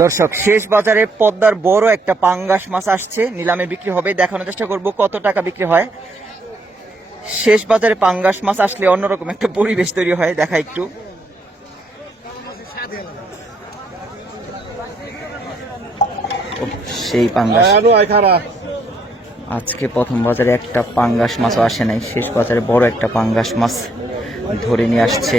দর্শক শেষ বাজারে পদ্মার বড় একটা পাঙ্গাস মাছ আসছে। নিলামে বিক্রি হবে দেখানোর চেষ্টা করব কত টাকা বিক্রি হয়। শেষ বাজারে পাঙ্গাস মাছ আসলে অন্যরকম একটা পরিবেশ তৈরি হয় দেখা একটু। সেই পাঙ্গাস। আজকে প্রথম বাজারে একটা পাঙ্গাস মাছও আসে নাই শেষ বাজারে বড় একটা পাঙ্গাস মাছ ধরে নিয়ে আসছে।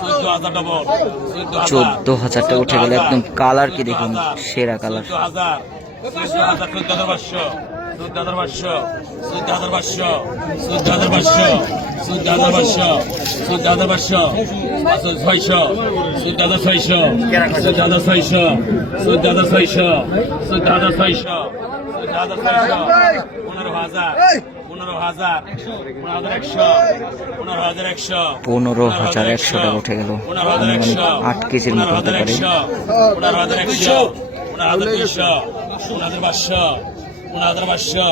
চোদ্দ হাজার চোদ্দ হাজারটা উঠে গেলে একদম কালার কি দেখুন? সেরা কালার হাজার। চোদ্দ হাজার পাঁচশো চোদ্দ হাজার পাঁচশো চোদ্দ হাজার পাঁচশো চোদ্দ হাজার পনেরো হাজার পনেরো পনেরো হাজার একশো টাকা উঠে গেল মানে আট কেজির মতো হতে পারে হাজার পাঁচশো পনেরো হাজার পাঁচশো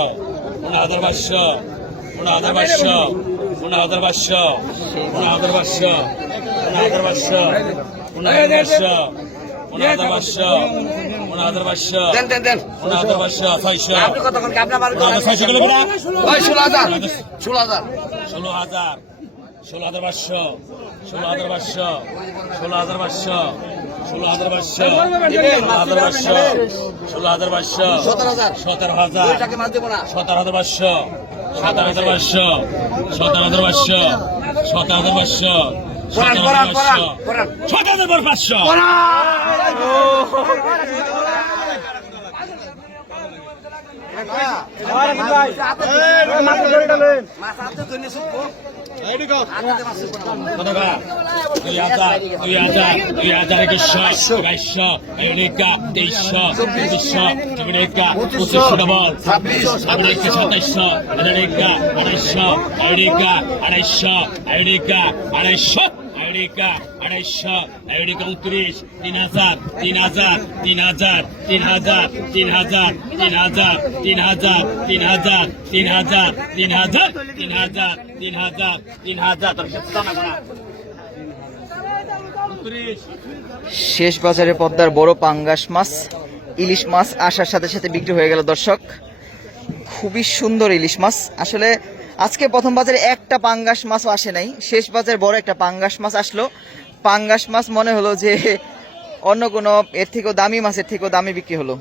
পনেরো হাজার পাঁচশো দেন দেন দেন পনেরো হাজার পাঁচশো ছয়শো আপনি কত কোন আপনি আমার পনেরো হাজার ছয়শো কিলো কিনা ওই ষোলো হাজার ষোলো হাজার ষোলো হাজার ষোলো হাজার পাঁচশো ষোলো হাজার পাঁচশো ষোলো হাজার পাঁচশো ষোলো হাজার পাঁচশো। হাজার পাঁচশো। ষোলো হাজার পাঁচশো। সতেরো হাজার। সতেরো হাজার। সতেরো হাজার পাঁচশো। সতেরো হাজার পাঁচশো। সতেরো হাজার পাঁচশো। সতেরো হাজার পাঁচশো। সতেরো হাজার পাঁচশো। পড়ান পড়ান। সতেরো হাজার পাঁচশো। মাছ হাতে ধরে হাতে টাকা? দুই হাজার দুই হাজার একুশশো বাইশশো একা তেইশশো চব্বিশশো চব্বিশা পঁচিশশো ডবল আমেরিকা সাতাইশশো আমেরিকা আড়াইশো আমেরিকা আড়াইশো আমেরিকা আড়াইশো আমেরিকা আড়াইশো আমেরিকা উনত্রিশ তিন হাজার তিন হাজার তিন হাজার তিন হাজার তিন হাজার তিন হাজার তিন হাজার তিন হাজার তিন হাজার তিন হাজার তিন হাজার তিন হাজার তিন হাজার শেষ বাজারে পদ্মার বড় পাঙ্গাস মাছ ইলিশ মাছ আসার সাথে সাথে বিক্রি হয়ে গেল দর্শক খুবই সুন্দর ইলিশ মাছ আসলে আজকে প্রথম বাজারে একটা পাঙ্গাস মাছও আসে নাই। শেষ বাজারে বড় একটা পাঙ্গাস মাছ আসলো। পাঙ্গাস মাছ মনে হলো যে অন্য কোনো এর থেকেও দামি মাছের থেকেও দামি বিক্রি হলো।